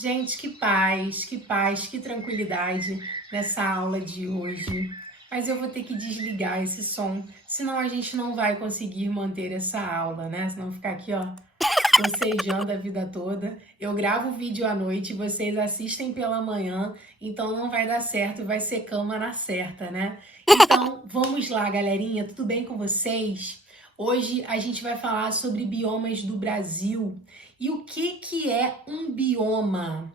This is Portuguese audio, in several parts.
Gente, que paz, que tranquilidade nessa aula de hoje. Mas eu vou ter que desligar esse som, senão a gente não vai conseguir manter essa aula, né? Senão ficar aqui, ó, bocejando a vida toda. Eu gravo o vídeo à noite, vocês assistem pela manhã, então não vai dar certo, vai ser cama na certa, né? Então, vamos lá, galerinha, tudo bem com vocês? Hoje a gente vai falar sobre biomas do Brasil. E o que é um bioma?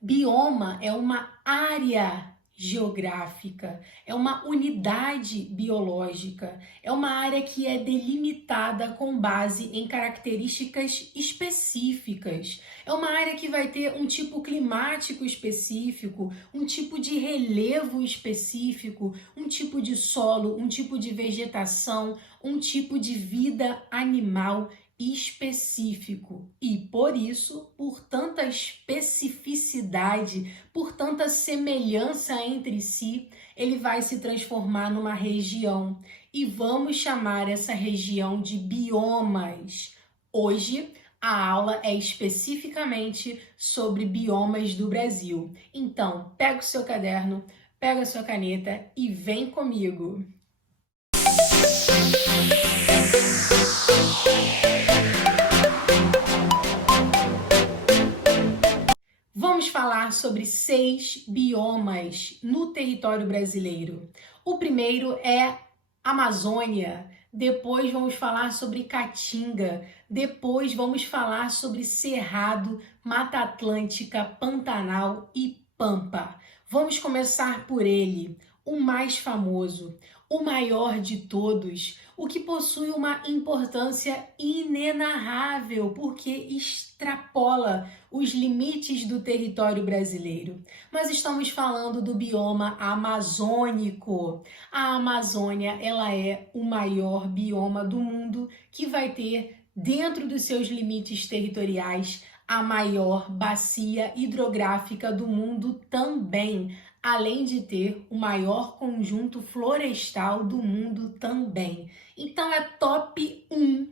Bioma é uma área geográfica, é uma unidade biológica, é uma área que é delimitada com base em características específicas. É uma área que vai ter um tipo climático específico, um tipo de relevo específico, um tipo de solo, um tipo de vegetação, um tipo de vida animal específico e por isso, por tanta especificidade, por tanta semelhança entre si, ele vai se transformar numa região e vamos chamar essa região de biomas. Hoje a aula é especificamente sobre biomas do Brasil. Então, pega o seu caderno, pega a sua caneta e vem comigo. Vamos falar sobre 6 biomas no território brasileiro. O primeiro é Amazônia, depois vamos falar sobre Caatinga, depois vamos falar sobre Cerrado, Mata Atlântica, Pantanal e Pampa. Vamos começar por ele, o mais famoso, o maior de todos, o que possui uma importância inenarrável, porque extrapola os limites do território brasileiro. Nós estamos falando do bioma amazônico. A Amazônia, ela é o maior bioma do mundo que vai ter dentro dos seus limites territoriais a maior bacia hidrográfica do mundo também, além de ter o maior conjunto florestal do mundo também. Então é top 1,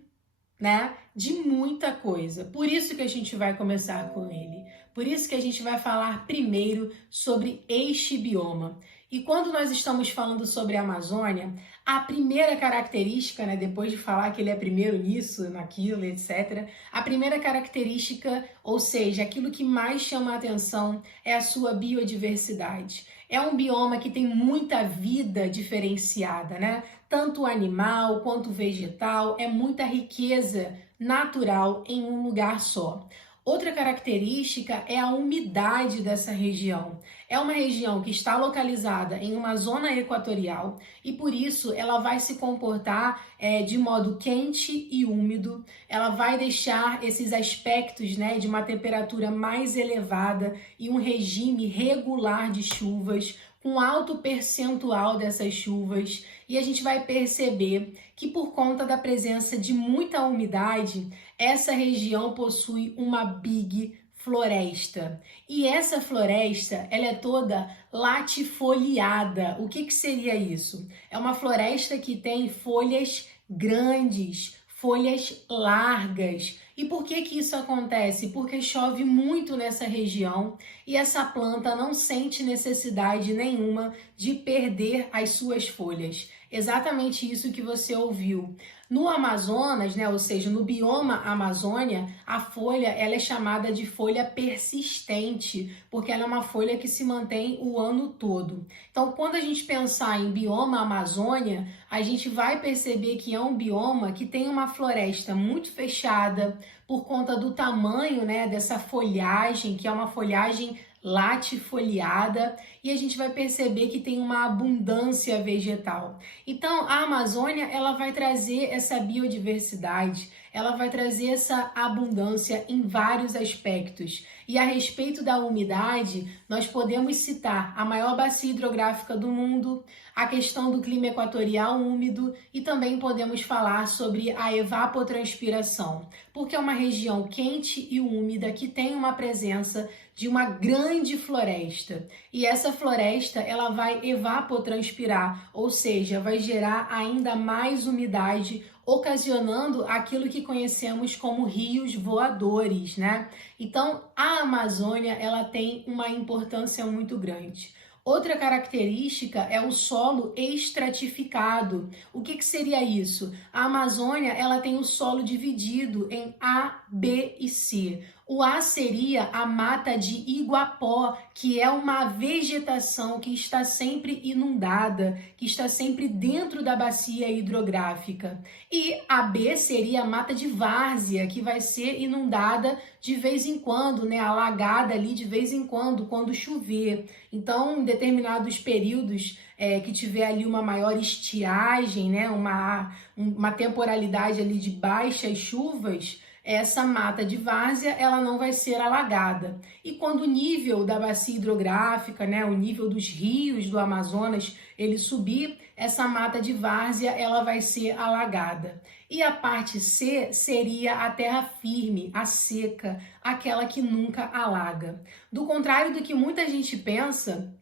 né, de muita coisa. Por isso que a gente vai começar com ele. Por isso que a gente vai falar primeiro sobre este bioma. E quando nós estamos falando sobre a Amazônia, a primeira característica, né, depois de falar que ele é primeiro nisso, naquilo, etc., a primeira característica, ou seja, aquilo que mais chama a atenção é a sua biodiversidade. É um bioma que tem muita vida diferenciada, né? Tanto animal quanto vegetal, é muita riqueza natural em um lugar só. Outra característica é a umidade dessa região. É uma região que está localizada em uma zona equatorial e por isso ela vai se comportar de modo quente e úmido. Ela vai deixar esses aspectos, né, de uma temperatura mais elevada e um regime regular de chuvas, com alto percentual dessas chuvas, e a gente vai perceber que por conta da presença de muita umidade, essa região possui uma big floresta. E essa floresta, ela é toda latifoliada. O que seria isso? É uma floresta que tem folhas grandes, folhas largas. E por que isso acontece? Porque chove muito nessa região e essa planta não sente necessidade nenhuma de perder as suas folhas. Exatamente isso que você ouviu. No Amazonas, né, ou seja, no bioma Amazônia, a folha ela é chamada de folha persistente, porque ela é uma folha que se mantém o ano todo. Então, quando a gente pensar em bioma Amazônia, a gente vai perceber que é um bioma que tem uma floresta muito fechada por conta do tamanho, né, dessa folhagem, que é uma folhagem latifoliada, e a gente vai perceber que tem uma abundância vegetal. Então, a Amazônia, ela vai trazer essa biodiversidade, ela vai trazer essa abundância em vários aspectos. E a respeito da umidade, nós podemos citar a maior bacia hidrográfica do mundo, a questão do clima equatorial úmido e também podemos falar sobre a evapotranspiração, porque é uma região quente e úmida que tem uma presença de uma grande floresta. E essa floresta, ela vai evapotranspirar, ou seja, vai gerar ainda mais umidade, ocasionando aquilo que conhecemos como rios voadores, né? Então, a Amazônia, ela tem uma importância muito grande. Outra característica é o solo estratificado. O que seria isso? A Amazônia, ela tem o solo dividido em A, B e C. O A seria a mata de Iguapó, que é uma vegetação que está sempre inundada, que está sempre dentro da bacia hidrográfica. E a B seria a mata de Várzea, que vai ser inundada de vez em quando, né, alagada ali de vez em quando chover. Então, em determinados períodos que tiver ali uma maior estiagem, né, uma temporalidade ali de baixas chuvas, essa mata de várzea ela não vai ser alagada. E quando o nível da bacia hidrográfica, né, o nível dos rios do Amazonas, ele subir, essa mata de várzea ela vai ser alagada. E a parte C seria a terra firme, a seca, aquela que nunca alaga. Do contrário do que muita gente pensa,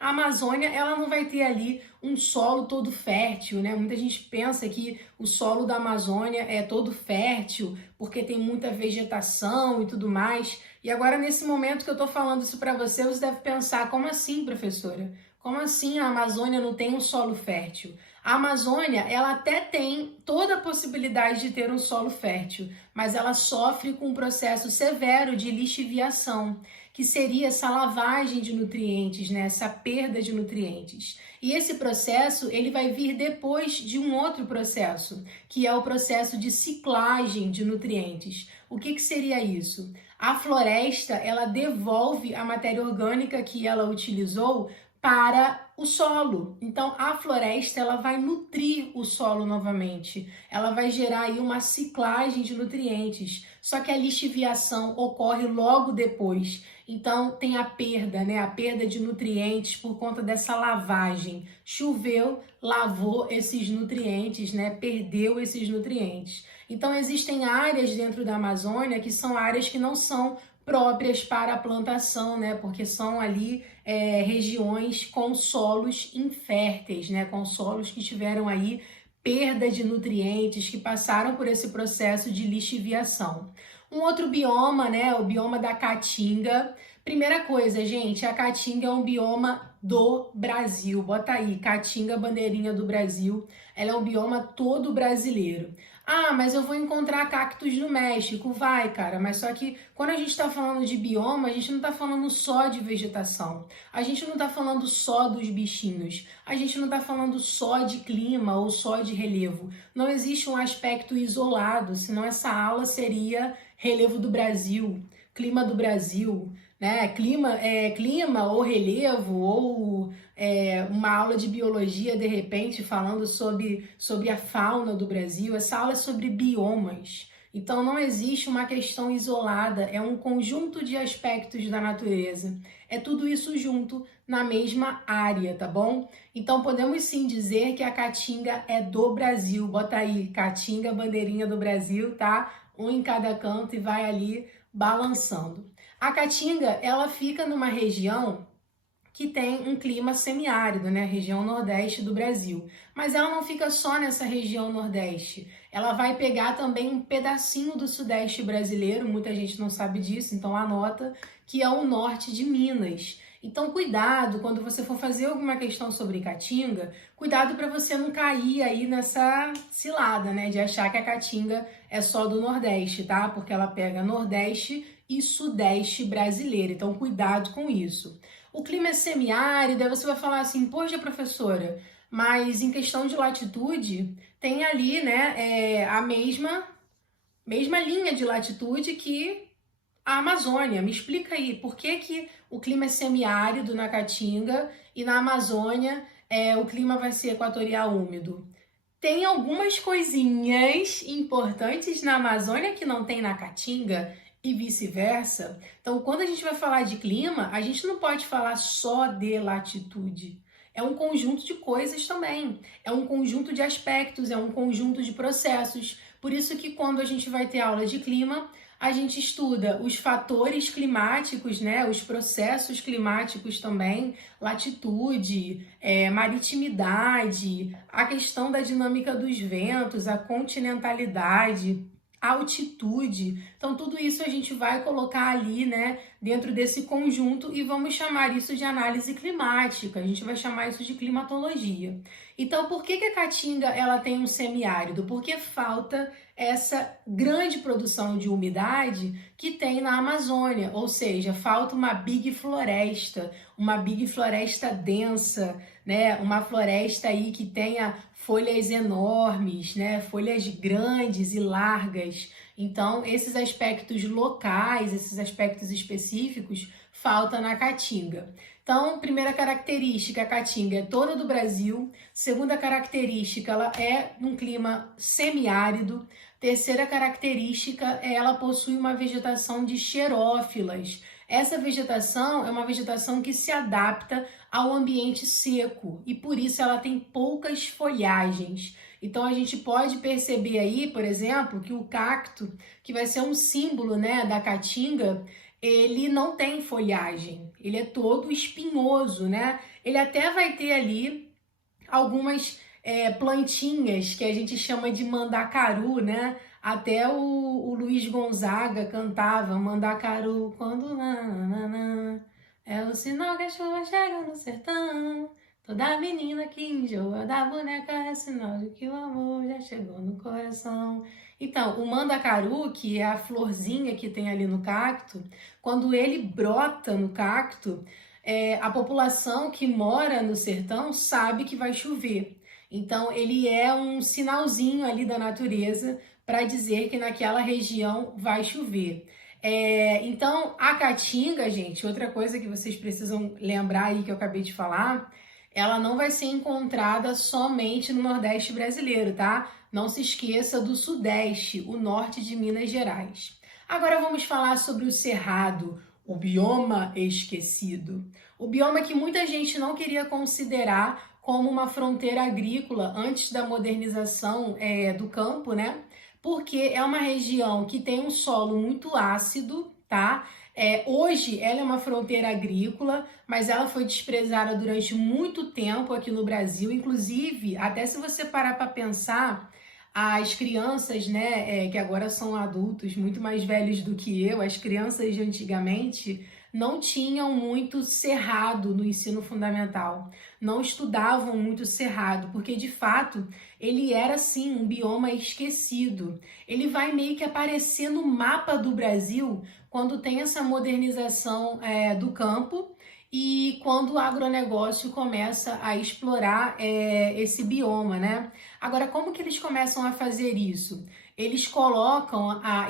a Amazônia, ela não vai ter ali um solo todo fértil, né? Muita gente pensa que o solo da Amazônia é todo fértil porque tem muita vegetação e tudo mais. E agora, nesse momento que eu tô falando isso para você, você deve pensar, como assim, professora? Como assim a Amazônia não tem um solo fértil? A Amazônia, ela até tem toda a possibilidade de ter um solo fértil, mas ela sofre com um processo severo de lixiviação, que seria essa lavagem de nutrientes, né? Essa perda de nutrientes. E esse processo, ele vai vir depois de um outro processo, que é o processo de ciclagem de nutrientes. O que seria isso? A floresta, ela devolve a matéria orgânica que ela utilizou para o solo. Então, a floresta, ela vai nutrir o solo novamente. Ela vai gerar aí uma ciclagem de nutrientes. Só que a lixiviação ocorre logo depois. Então, tem a perda, né? A perda de nutrientes por conta dessa lavagem. Choveu, lavou esses nutrientes, né? Perdeu esses nutrientes. Então, existem áreas dentro da Amazônia que são áreas que não são próprias para a plantação, né? Porque são ali regiões com solos inférteis, né? Com solos que tiveram aí perda de nutrientes, que passaram por esse processo de lixiviação. Um outro bioma, né? O bioma da Caatinga. Primeira coisa, gente, a Caatinga é um bioma do Brasil. Bota aí, Caatinga, bandeirinha do Brasil. Ela é um bioma todo brasileiro. Ah, mas eu vou encontrar cactos no México. Vai, cara, mas só que quando a gente está falando de bioma, a gente não está falando só de vegetação. A gente não está falando só dos bichinhos. A gente não está falando só de clima ou só de relevo. Não existe um aspecto isolado, senão essa aula seria relevo do Brasil, clima do Brasil, né? Clima ou relevo ou uma aula de biologia, de repente, falando sobre a fauna do Brasil. Essa aula é sobre biomas. Então, não existe uma questão isolada, é um conjunto de aspectos da natureza. É tudo isso junto na mesma área, tá bom? Então, podemos sim dizer que a Caatinga é do Brasil. Bota aí, Caatinga, bandeirinha do Brasil, tá? Um em cada canto e vai ali balançando. A Caatinga, ela fica numa região que tem um clima semiárido, né? Região nordeste do Brasil. Mas ela não fica só nessa região nordeste. Ela vai pegar também um pedacinho do sudeste brasileiro, muita gente não sabe disso, então anota, que é o norte de Minas. Então, cuidado quando você for fazer alguma questão sobre Caatinga, cuidado para você não cair aí nessa cilada, né? De achar que a Caatinga é só do Nordeste, tá? Porque ela pega Nordeste e Sudeste brasileiro. Então, cuidado com isso. O clima é semiárido, aí você vai falar assim, poxa, professora, mas em questão de latitude, tem ali, né, a mesma linha de latitude que a Amazônia. Me explica aí, por que o clima é semiárido na Caatinga e na Amazônia o clima vai ser equatorial úmido? Tem algumas coisinhas importantes na Amazônia que não tem na Caatinga e vice-versa. Então, quando a gente vai falar de clima, a gente não pode falar só de latitude. É um conjunto de coisas também. É um conjunto de aspectos, é um conjunto de processos. Por isso que quando a gente vai ter aula de clima, A gente estuda os fatores climáticos, né, os processos climáticos também, latitude, maritimidade, a questão da dinâmica dos ventos, a continentalidade, a altitude. Então, tudo isso a gente vai colocar ali, né, dentro desse conjunto e vamos chamar isso de análise climática. A gente vai chamar isso de climatologia. Então, por que a Caatinga ela tem um semiárido? Porque falta essa grande produção de umidade que tem na Amazônia, ou seja, falta uma big floresta densa, né? Uma floresta aí que tenha folhas enormes, né? Folhas grandes e largas. Então, esses aspectos locais, esses aspectos específicos, falta na Caatinga. Então, primeira característica, a Caatinga é toda do Brasil. Segunda característica, ela é num clima semiárido. Terceira característica, ela possui uma vegetação de xerófilas. Essa vegetação é uma vegetação que se adapta ao ambiente seco e por isso ela tem poucas folhagens. Então a gente pode perceber aí, por exemplo, que o cacto, que vai ser um símbolo, né, da Caatinga, ele não tem folhagem, ele é todo espinhoso, né? Ele até vai ter ali algumas plantinhas que a gente chama de mandacaru, né? Até o Luiz Gonzaga cantava Mandacaru quando é o sinal que a chuva chega no sertão. Toda menina que enjoa da boneca é sinal de que o amor já chegou no coração. Então, o mandacaru, que é a florzinha que tem ali no cacto, quando ele brota no cacto, a população que mora no sertão sabe que vai chover. Então, ele é um sinalzinho ali da natureza para dizer que naquela região vai chover. Então, a Caatinga, gente, outra coisa que vocês precisam lembrar aí que eu acabei de falar, ela não vai ser encontrada somente no Nordeste brasileiro, tá? Não se esqueça do Sudeste, o Norte de Minas Gerais. Agora vamos falar sobre o Cerrado, o bioma esquecido. O bioma que muita gente não queria considerar como uma fronteira agrícola antes da modernização do campo, né? Porque é uma região que tem um solo muito ácido, tá? Hoje ela é uma fronteira agrícola, mas ela foi desprezada durante muito tempo aqui no Brasil. Inclusive, até se você parar para pensar, as crianças, né, que agora são adultos, muito mais velhos do que eu, as crianças de antigamente não tinham muito cerrado no ensino fundamental, não estudavam muito cerrado, porque de fato ele era sim um bioma esquecido. Ele vai meio que aparecer no mapa do Brasil quando tem essa modernização do campo e quando o agronegócio começa a explorar esse bioma, né? Agora, como que eles começam a fazer isso? Eles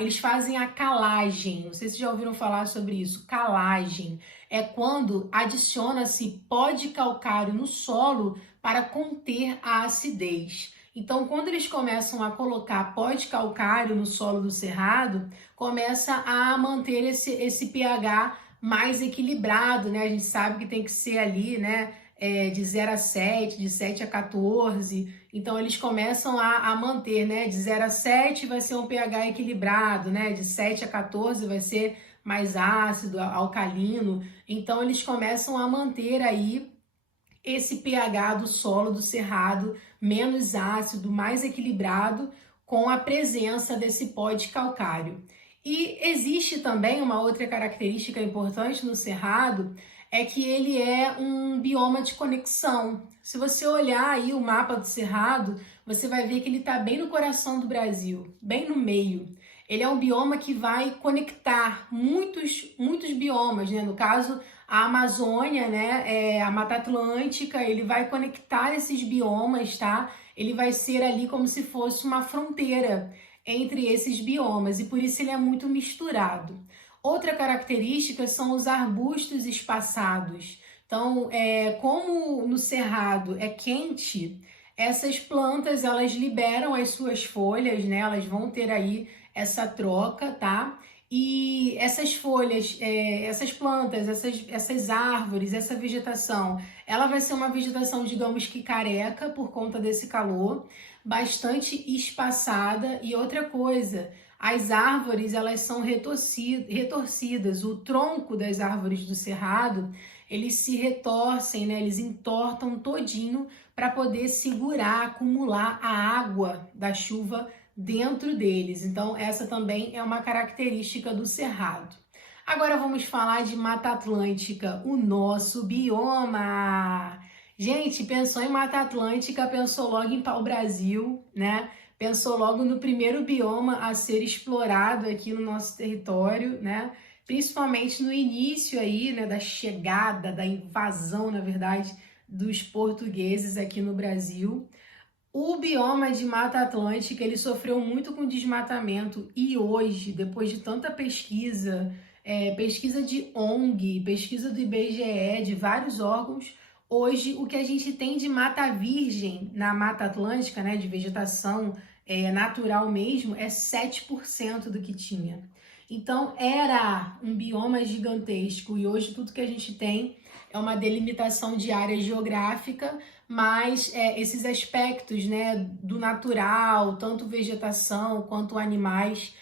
eles fazem a calagem. Não sei se já ouviram falar sobre isso. Calagem é quando adiciona-se pó de calcário no solo para conter a acidez. Então, quando eles começam a colocar pó de calcário no solo do cerrado, começa a manter esse pH mais equilibrado, né? A gente sabe que tem que ser ali, né? De 0 a 7, de 7 a 14. Então, eles começam a manter, né? De 0 a 7 vai ser um pH equilibrado, né? De 7 a 14 vai ser mais ácido, alcalino. Então, eles começam a manter aí esse pH do solo do cerrado menos ácido, mais equilibrado, com a presença desse pó de calcário. E existe também uma outra característica importante no cerrado, é que ele é um bioma de conexão. Se você olhar aí o mapa do cerrado, você vai ver que ele está bem no coração do Brasil, bem no meio. Ele é um bioma que vai conectar muitos biomas, né? No caso, a Amazônia, né? A Mata Atlântica, ele vai conectar esses biomas, tá? Ele vai ser ali como se fosse uma fronteira entre esses biomas e por isso ele é muito misturado. Outra característica são os arbustos espaçados. Então, como no cerrado é quente, essas plantas elas liberam as suas folhas, né? Elas vão ter aí essa troca, tá? E essas folhas, essas plantas, essas árvores, essa vegetação, ela vai ser uma vegetação, digamos que careca por conta desse calor, bastante espaçada. E outra coisa, as árvores elas são retorcidas, o tronco das árvores do cerrado, eles se retorcem, né? Eles entortam todinho para poder segurar, acumular a água da chuva dentro deles. Então, essa também é uma característica do cerrado. Agora vamos falar de Mata Atlântica, o nosso bioma. Gente, pensou em Mata Atlântica, pensou logo em pau-brasil, né? Pensou logo no primeiro bioma a ser explorado aqui no nosso território, né? Principalmente no início aí, né, da chegada, da invasão, na verdade, dos portugueses aqui no Brasil. O bioma de Mata Atlântica, ele sofreu muito com desmatamento e hoje, depois de tanta pesquisa, pesquisa de ONG, pesquisa do IBGE, de vários órgãos, hoje o que a gente tem de mata virgem na Mata Atlântica, né, de vegetação natural mesmo, é 7% do que tinha. Então era um bioma gigantesco e hoje tudo que a gente tem é uma delimitação de área geográfica, mas esses aspectos, né, do natural, tanto vegetação quanto animais,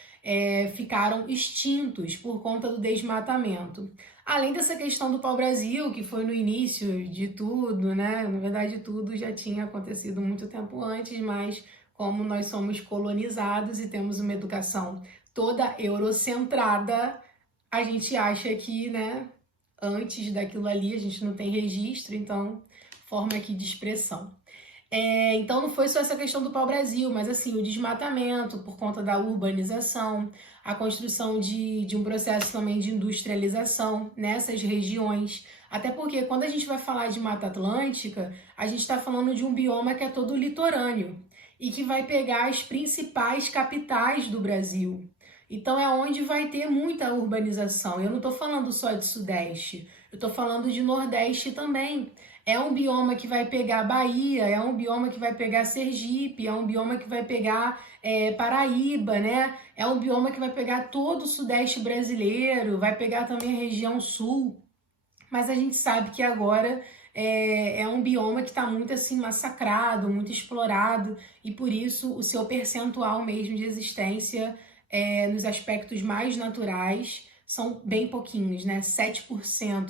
ficaram extintos por conta do desmatamento. Além dessa questão do pau-brasil, que foi no início de tudo, né? Na verdade, tudo já tinha acontecido muito tempo antes, mas como nós somos colonizados e temos uma educação toda eurocentrada, a gente acha que, né, antes daquilo ali a gente não tem registro, então forma aqui de expressão. Então não foi só essa questão do pau-brasil, mas assim, o desmatamento por conta da urbanização, a construção de um processo também de industrialização nessas regiões. Até porque quando a gente vai falar de Mata Atlântica, a gente está falando de um bioma que é todo litorâneo e que vai pegar as principais capitais do Brasil. Então é onde vai ter muita urbanização. Eu não estou falando só de Sudeste, eu estou falando de Nordeste também. É um bioma que vai pegar Bahia, é um bioma que vai pegar Sergipe, é um bioma que vai pegar Paraíba, né? É um bioma que vai pegar todo o Sudeste brasileiro, vai pegar também a região Sul. Mas a gente sabe que agora é um bioma que está muito assim massacrado, muito explorado, e por isso o seu percentual mesmo de existência nos aspectos mais naturais são bem pouquinhos, né? 7%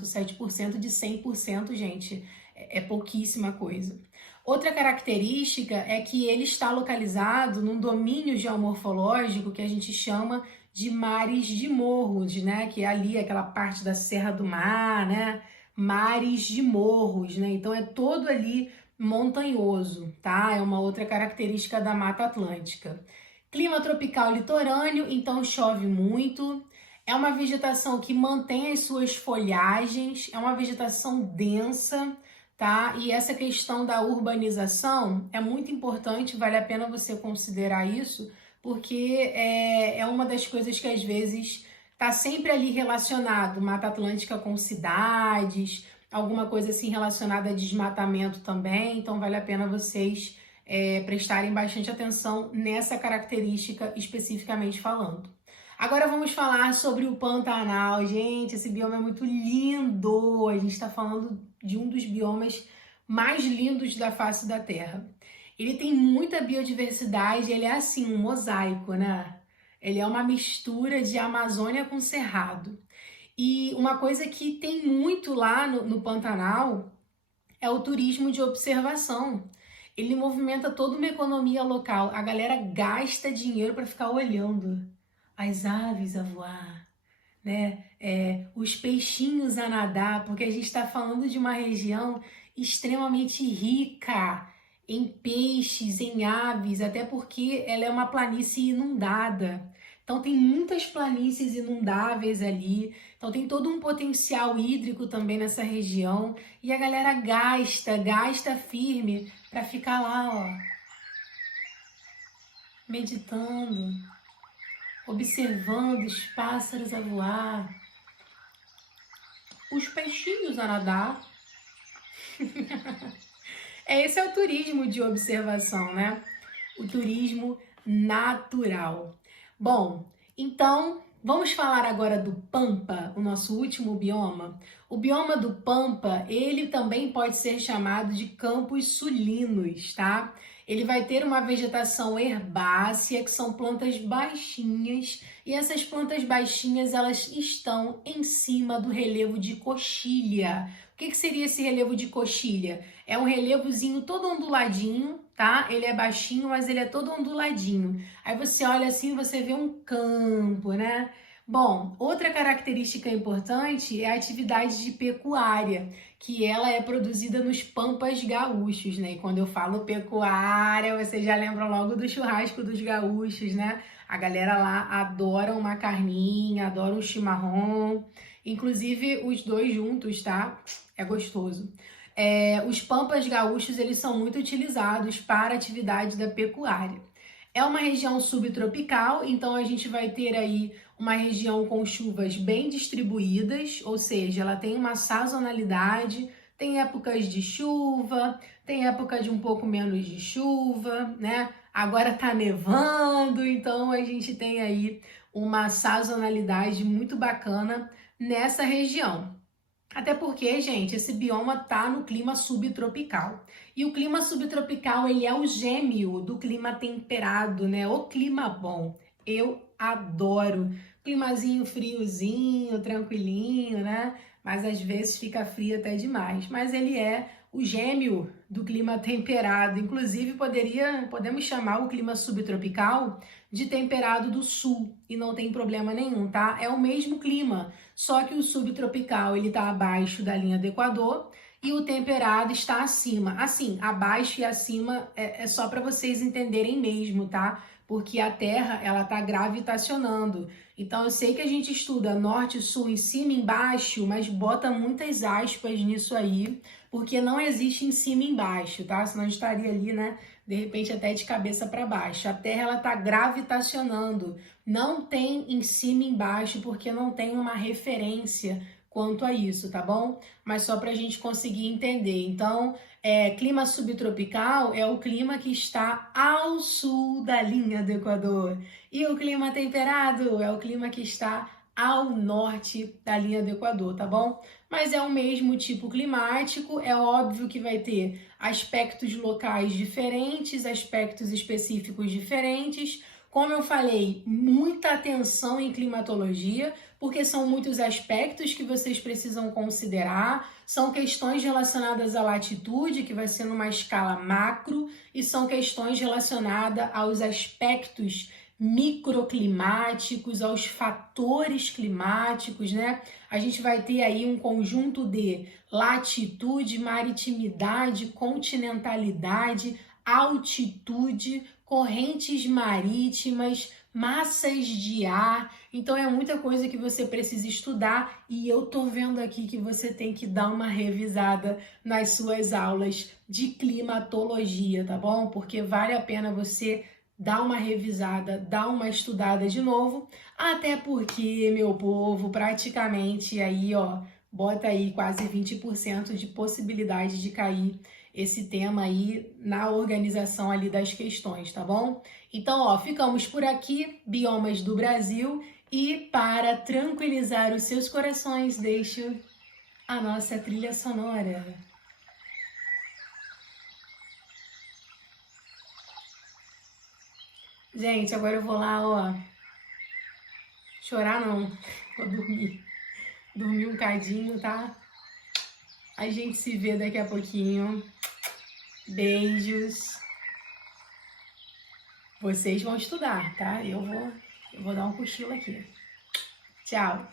de 100%, gente, é pouquíssima coisa. Outra característica é que ele está localizado num domínio geomorfológico que a gente chama de mares de morros, né? Que é ali aquela parte da Serra do Mar, né? Mares de morros, né? Então é todo ali montanhoso, tá? É uma outra característica da Mata Atlântica. Clima tropical litorâneo, então chove muito. É uma vegetação que mantém as suas folhagens, é uma vegetação densa, tá? E essa questão da urbanização é muito importante, vale a pena você considerar isso, porque é uma das coisas que às vezes está sempre ali relacionado, Mata Atlântica com cidades, alguma coisa assim relacionada a desmatamento também, então vale a pena vocês prestarem bastante atenção nessa característica especificamente falando. Agora vamos falar sobre o Pantanal. Gente, esse bioma é muito lindo. A gente está falando de um dos biomas mais lindos da face da Terra. Ele tem muita biodiversidade, ele é assim, um mosaico, né? Ele é uma mistura de Amazônia com Cerrado. E uma coisa que tem muito lá no Pantanal é o turismo de observação. Ele movimenta toda uma economia local. A galera gasta dinheiro para ficar olhando as aves a voar, né? Os peixinhos a nadar, porque a gente está falando de uma região extremamente rica em peixes, em aves, até porque ela é uma planície inundada. Então tem muitas planícies inundáveis ali, então tem todo um potencial hídrico também nessa região e a galera gasta firme para ficar lá, ó, meditando, observando os pássaros a voar, os peixinhos a nadar. Esse é o turismo de observação, né? O turismo natural. Bom, então vamos falar agora do Pampa, o nosso último bioma. O bioma do Pampa, ele também pode ser chamado de Campos Sulinos, tá? Ele vai ter uma vegetação herbácea, que são plantas baixinhas, e essas plantas baixinhas, elas estão em cima do relevo de coxilha. O que seria esse relevo de coxilha? É um relevozinho todo onduladinho, tá? Ele é baixinho, mas ele é todo onduladinho. Aí você olha assim, você vê um campo, né? Bom, outra característica importante é a atividade de pecuária, que ela é produzida nos pampas gaúchos, né? E quando eu falo pecuária, vocês já lembram logo do churrasco dos gaúchos, né? A galera lá adora uma carninha, adora um chimarrão, inclusive os dois juntos, tá? É gostoso. Os pampas gaúchos, eles são muito utilizados para a atividade da pecuária. É uma região subtropical, então a gente vai ter aí uma região com chuvas bem distribuídas, ou seja, ela tem uma sazonalidade, tem épocas de chuva, tem época de um pouco menos de chuva, né? Agora tá nevando, então a gente tem aí uma sazonalidade muito bacana nessa região. Até porque, gente, esse bioma tá no clima subtropical. E o clima subtropical, ele é o gêmeo do clima temperado, né? O clima bom. Eu adoro. Climazinho friozinho, tranquilinho, né? Mas às vezes fica frio até demais. Mas ele é o gêmeo do clima temperado. Inclusive, podemos chamar o clima subtropical de temperado do sul. E não tem problema nenhum, tá? É o mesmo clima. Só que o subtropical ele está abaixo da linha do Equador e o temperado está acima. Assim, abaixo e acima é só para vocês entenderem mesmo, tá? Porque a Terra ela está gravitacionando. Então eu sei que a gente estuda norte, sul, em cima, embaixo, mas bota muitas aspas nisso aí, porque não existe em cima e embaixo, tá? Senão a gente estaria ali, né? De repente até de cabeça para baixo. A Terra ela está gravitacionando. Não tem em cima e embaixo, porque não tem uma referência quanto a isso, tá bom? Mas só para a gente conseguir entender. Então, clima subtropical é o clima que está ao sul da linha do Equador. E o clima temperado é o clima que está ao norte da linha do Equador, tá bom? Mas é o mesmo tipo climático, é óbvio que vai ter aspectos locais diferentes, aspectos específicos diferentes. Como eu falei, muita atenção em climatologia, porque são muitos aspectos que vocês precisam considerar, são questões relacionadas à latitude, que vai ser numa escala macro, e são questões relacionadas aos aspectos microclimáticos, aos fatores climáticos, né? A gente vai ter aí um conjunto de latitude, maritimidade, continentalidade, altitude, correntes marítimas, massas de ar. Então é muita coisa que você precisa estudar e eu tô vendo aqui que você tem que dar uma revisada nas suas aulas de climatologia, tá bom? Porque vale a pena você dar uma revisada, dar uma estudada de novo, até porque, meu povo, praticamente aí, ó, bota aí quase 20% de possibilidade de cair esse tema aí na organização ali das questões, tá bom? Então, ó, ficamos por aqui, biomas do Brasil, e para tranquilizar os seus corações, deixo a nossa trilha sonora. Gente, agora eu vou lá, ó, chorar não, vou dormir. Dormir um cadinho, tá? A gente se vê daqui a pouquinho. Beijos. Vocês vão estudar, tá? Eu vou dar um cochilo aqui. Tchau.